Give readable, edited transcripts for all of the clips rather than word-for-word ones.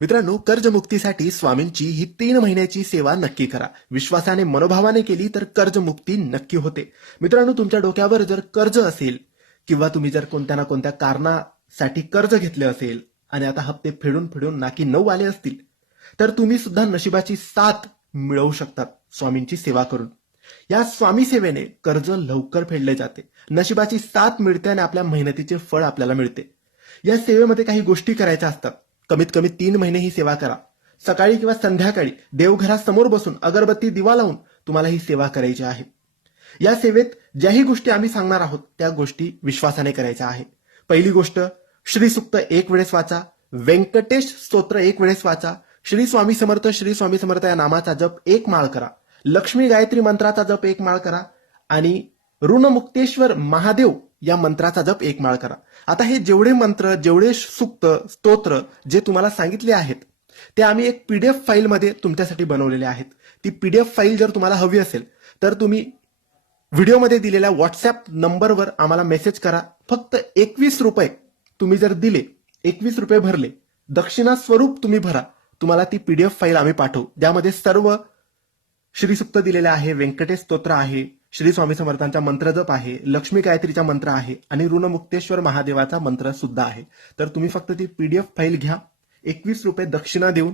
मित्रांनो, कर्जमुक्तीसाठी स्वामींची ही 3 महिन्याची सेवा नक्की करा. विश्वासाने मनोभावाने केली तर कर्जमुक्ती नक्की होते. मित्रांनो, तुमच्या डोक्यावर जर कर्ज असेल किंवा तुम्ही जर कोणत्या ना कोणत्या कारणासाठी कर्ज घेतले असेल आणि आता हप्ते फेडून फेडून नाकी 9 आले असतील, तर तुम्ही सुद्धा नशिबाची साथ मिळवू शकतात स्वामींची सेवा करून. या स्वामी सेवेने कर्ज लवकर फेडले जाते, नशिबाची साथ मिळते आणि आपल्या मेहनतीचे फळ आपल्याला मिळते. या सेवेमध्ये काही गोष्टी करायच्या असतात. कमीत कमी 3 महिने ही सेवा करा. सकाळी किंवा संध्याकाळी देवघरासमोर बसून अगरबत्ती दिवा लावून तुम्हाला ही सेवा करायची आहे. या सेवेत ज्याही गोष्टी आम्ही सांगणार आहोत त्या गोष्टी विश्वासाने करायच्या आहे. पहिली गोष्ट, श्रीसुक्त 1 वेळेस वाचा, व्यंकटेश स्तोत्र 1 वेळेस वाचा, श्री स्वामी समर्थ या नामाचा जप 1 माळ करा, लक्ष्मी गायत्री मंत्राचा जप 1 माळ करा आणि ऋणमुक्तेश्वर महादेव या मंत्राचा जप 1 माळ करा. आता हे जेवढे मंत्र, जेवढे सुक्त, स्तोत्र जे तुम्हाला सांगितले आहेत ते आम्ही एक पीडीएफ फाईलमध्ये तुमच्यासाठी बनवलेले आहेत. ती पीडीएफ फाईल जर तुम्हाला हवी असेल तर तुम्ही व्हिडिओमध्ये दिलेल्या व्हॉट्सअप नंबरवर आम्हाला मेसेज करा. फक्त 21 रुपये तुम्ही जर दिले, 21 रुपये भरले, दक्षिणा स्वरूप तुम्ही भरा, तुम्हाला ती पीडीएफ फाईल आम्ही पाठवू. ज्यामध्ये सर्व श्रीसुक्त दिलेले आहे, व्यंकटेश स्तोत्र आहे, श्री स्वामी समर्थांचा मंत्र जप आहे, लक्ष्मी गायत्रीचा मंत्र आहे आणि ऋणमुक्तेश्वर महादेवाचा मंत्र सुद्धा आहे. तर तुम्ही फक्त ती पीडीएफ फाईल घ्या, 21 रुपये दक्षिणा देऊन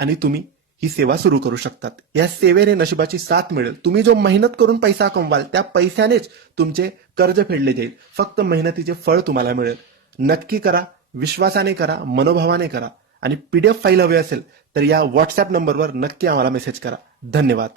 आणि तुम्ही ही सेवा सुरू करू शकतात. या सेवेने नशिबाची साथ मिळेल. तुम्ही जो मेहनत करून पैसा कमवाल त्या पैशानेच तुमचे कर्ज फेडले जाईल. फक्त मेहनतीचे फळ तुम्हाला मिळेल. नक्की करा, विश्वासाने करा, मनोभावाने करा आणि पीडीएफ फाईल हवी असेल तर या व्हॉट्सअप नंबरवर नक्की आम्हाला मेसेज करा. धन्यवाद.